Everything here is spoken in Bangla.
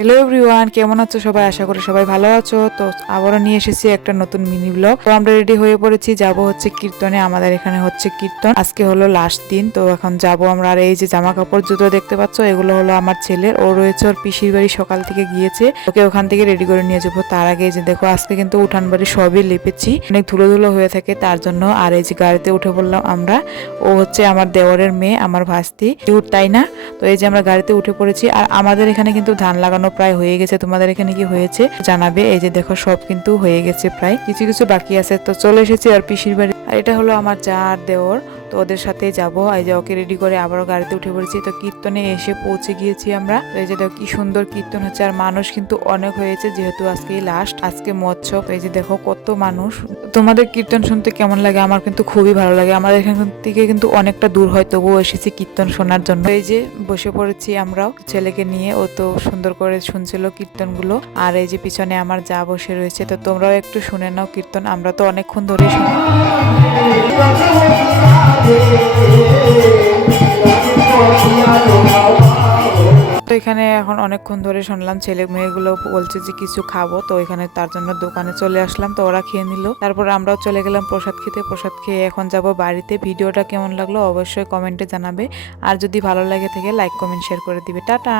হ্যালো এভরিওয়ান, কেমন আছো সবাই? আশা করি সবাই ভালো আছো। তো আবারও নিয়ে এসেছি একটা নতুন মিনি ব্লগ। তো আমরা রেডি হয়ে পড়েছি, যাব হচ্ছে কীর্তনে। আমাদের এখানে হচ্ছে কীর্তন, আজকে হলো লাস্ট দিন। তো এখন যাব আমরা। আর এই যে জামা কাপড় জুতো দেখতে পাচ্ছ, এগুলো হলো আমার ছেলের। ও রয়েছে ওর পিসির বাড়ি, সকাল থেকে গিয়েছে, ওকে ওখান থেকে রেডি করে নিয়ে যাবো। তার আগে এই যে দেখো, আজকে কিন্তু উঠান বাড়ি সবই লেপেছি, অনেক ধুলো ধুলো হয়ে থাকে তার জন্য। আর এই যে গাড়িতে উঠে পড়লাম আমরা। ও হচ্ছে আমার দেওরের মেয়ে, আমার ভাস্তি, তাই না? তো এই যে আমরা গাড়িতে উঠে পড়েছি। আর আমাদের এখানে কিন্তু ধান লাগানো প্রায় হয়ে গেছে। তোমাদের এখানে কি হয়েছে জানাবে। এই যে দেখো, সব কিন্তু হয়ে গেছে, প্রায় কিছু কিছু বাকি আছে। তো চলে এসেছি আর পিসির বাড়ি। আর এটা হলো আমার যা আর দেওর। তো ওদের সাথে যাব। এই যে ওকে রেডি করে আবারও গাড়িতে উঠে পড়েছি। তো কীর্তনে এসে পৌঁছে গিয়েছি আমরা। তো এই যে দেখো কি সুন্দর কীর্তন হচ্ছে। আর মানুষ কিন্তু অনেক হয়েছে, যেহেতু আজকে লাস্ট, আজকে মৎসব। এই যে দেখো কত মানুষ। তোমাদের কীর্তন শুনতে কেমন লাগে? আমার কিন্তু খুবই ভালো লাগে। আমাদের এখান থেকে কিন্তু অনেকটা দূর হয়, তবুও এসেছি কীর্তন শোনার জন্য। এই যে বসে পড়েছি আমরাও ছেলেকে নিয়ে। ও তো সুন্দর করে শুনছিল কীর্তনগুলো। আর এই যে পিছনে আমার যা বসে রয়েছে। তো তোমরাও একটু শুনে নাও কীর্তন, আমরা তো অনেকক্ষণ ধরে শুনি। তো এখানে এখন অনেকক্ষণ ধরে শুনলাম, ছেলে মেয়েগুলো বলছে যে কিছু খাবো। তো এখানে তার জন্য দোকানে চলে আসলাম। তো ওরা খেয়ে নিল, তারপর আমরাও চলে গেলাম প্রসাদ খেতে। প্রসাদ খেয়ে এখন যাব বাড়িতে। ভিডিওটা কেমন লাগলো অবশ্যই কমেন্টে জানাবে। আর যদি ভালো লাগে থাকে লাইক কমেন্ট শেয়ার করে দিবে। টাটা।